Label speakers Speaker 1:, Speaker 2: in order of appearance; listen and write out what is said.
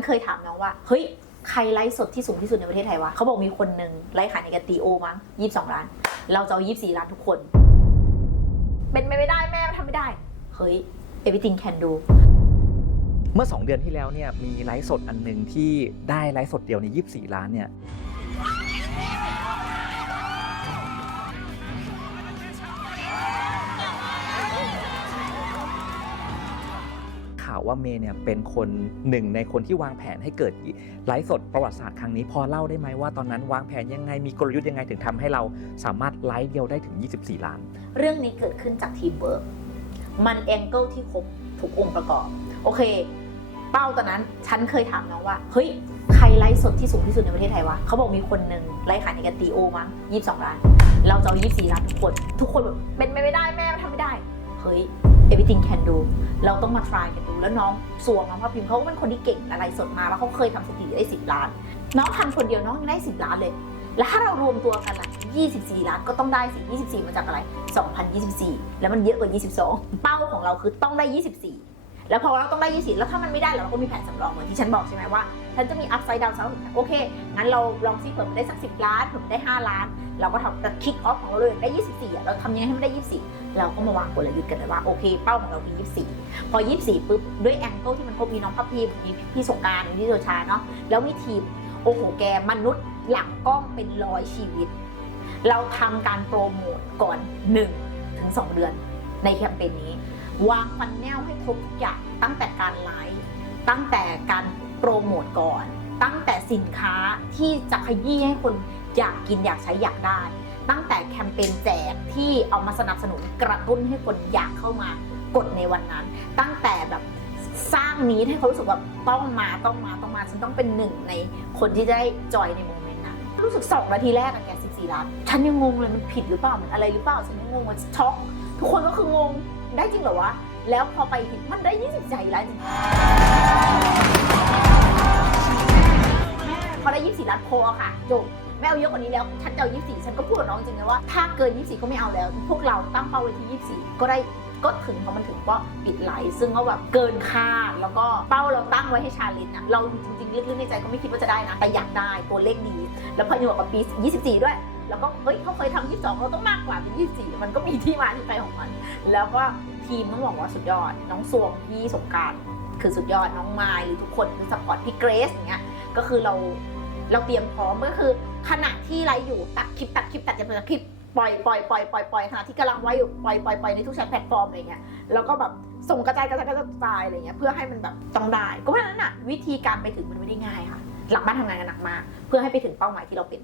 Speaker 1: นเคยถามน้องว่า เฮ้ย ใครไลฟ์สดที่สูงที่สุดในประเทศไทยวะเขาบอกมีคนหนึ่งไลฟ์ขายในกตีโอมั้งยี่สิบสองล้าน เราจะเอายี่สิบสี่ล้านทุกคน เป็นไปไม่ได้แม่มันทำไม่ได้ เฮ้ย everything can do
Speaker 2: เมื่อ 2 เดือนที่แล้วเนี่ยมีไลฟ์สดอันหนึ่งที่ได้ไลฟ์สดเดียวใน 24 ล้านเนี่ย ว่าเมย์เนี่ยเป็นคนหนึ่งในคนที่วางแผนให้เกิดไลฟ์สดประวัติศาสตร์ครั้งนี้ พอเล่าได้ไหมว่าตอนนั้นวางแผนยังไงมีกลยุทธ์ยังไงถึงทำให้เราสามารถไลฟ์เดียวได้ถึง 24 ล้าน
Speaker 1: เรื่องนี้เกิดขึ้นจากทีมเวิร์กมันแองเกิลที่ครบทุกองค์ประกอบ โอเค เป้าตอนนั้นฉันเคยถามน้องว่าเฮ้ยใครไลฟ์สดที่สูงที่สุดในประเทศไทยวะเขาบอกมีคนหนึ่งไลฟ์ขายในกันตีโอมั้งยี่สิบสองล้าน เราจะเอายี่สิบสี่ล้านทุกคน ทุกคนแบบเป็นไปไม่ได้แม่มันทำไม่ได้ เฮ้ย everything can do เราต้องมา try กันดู แล้วน้องสวงน้องพพิมพ์เขาก็เป็นคนที่เก่งอะไรสดมา แล้วเขาเคยทำสถิติได้สิบล้าน น้องทำคนเดียวน้องยังได้สิบล้านเลย แล้วถ้าเรารวมตัวกันล่ะ 24 ล้านก็ต้องได้สิ24 มาจากอะไร 2024 แล้วมันเยอะกว่า 22 เป้าของเราคือต้องได้ 24 แล้วพอเราต้องได้ 24 แล้วถ้ามันไม่ได้เราก็มีแผนสำรองเหมือนที่ฉันบอกใช่ไหมว่า ฉันจะมี upside down side โอเค งั้นเราลองซิเผื่อมันได้สัก10ล้านเผื่อมันได้5ล้าน เราก็ทำแต่ kick off ของเราเลยได้24อะเราทำยังไงให้มันได้24เราก็มาวางกลยุทธ์กันเลยว่าโอเค เป้าของเราคือ24พอ24ปุ๊บด้วยแองเกิลที่มันครบมีน้องพับพีมีพี่สงการมีพี่โดชาเนาะแล้วมีทีมโอ้โหแกมนุษย์หลังกล้องเป็นร้อยชีวิต เราทำการโปรโมทก่อน1ถึง2เดือนในแคมเปญนี้ วางฟันแนลให้ครบทุกอย่างตั้งแต่การไลฟ์ตั้งแต่การ โปรโมทก่อน ตั้งแต่สินค้าที่จะขยี้ให้คนอยากกินอยากใช้อยากได้ ตั้งแต่แคมเปญแจกที่เอามาสนับสนุนกระตุ้นให้คนอยากเข้ามากดในวันนั้น ตั้งแต่แบบสร้างนี้ให้เขารู้สึกว่าต้องมาต้องมาต้องมาฉันต้องเป็นหนึ่งในคนที่ได้จอยในโมเมนต์นั้นรู้สึกสองนาทีแรกอะแก14ล้านฉันยังงงเลยมันผิดหรือเปล่ามันอะไรหรือเปล่าฉันยังงงมันช็อกทุกคนก็คืองงได้จริงเหรอวะแล้วพอไปถึงมันได้20ใจล้านจริง ได้24ล้านพอค่ะจบไม่เอาเยอะกว่านี้แล้วฉันจะเอา24ฉันก็พูดกับน้องจริงนะว่าถ้าเกิน24ก็ไม่เอาแล้ว พวกเราตั้งเป้าไว้ที่24ก็ได้ก็ถึงพอมันถึงก็ปิดไหลซึ่งก็แบบเกินคาดแล้วก็เป้าเราตั้งไว้ให้ชาลินอะเราจริงๆลึกๆในใจก็ไม่คิดว่าจะได้นะแต่อยากได้ตัวเลขดี แล้วพออยู่กับปี 24 ด้วย แล้วก็เฮ้ยเขาเคยทำ22 เราต้องมากกว่าเป็น24 มันก็มีที่มาที่ไปของมัน แล้วก็ทีมต้องบอกว่าสุดยอด น้องสวงพี่สงการคือสุดยอดน้องไมล์หรือทุกคนคือสปอร์ตพี่เกรซอย่างเงี้ยก็คือเรา เราเตรียมพร้อมก็คือ ขณะที่ไลฟ์อยู่ตัดคลิปตัดคลิปตัดตัดคลิปปล่อยปล่อยปล่อยปล่อยปล่อยขณะที่กำลังไว้อยู่ปล่อยปล่อยปล่อยในทุกแชทแพลตฟอร์มอะไรเงี้ยแล้วก็แบบส่งกระจายกระจายกระจายอะไรเงี้ยเพื่อให้มันแบบต้องได้ ก็เพราะฉะนั้นอะวิธีการไปถึงมันไม่ได้ง่ายค่ะ หลักบ้านทำงานกันหนักมากเพื่อให้ไปถึงเป้าหมายที่เราเป็น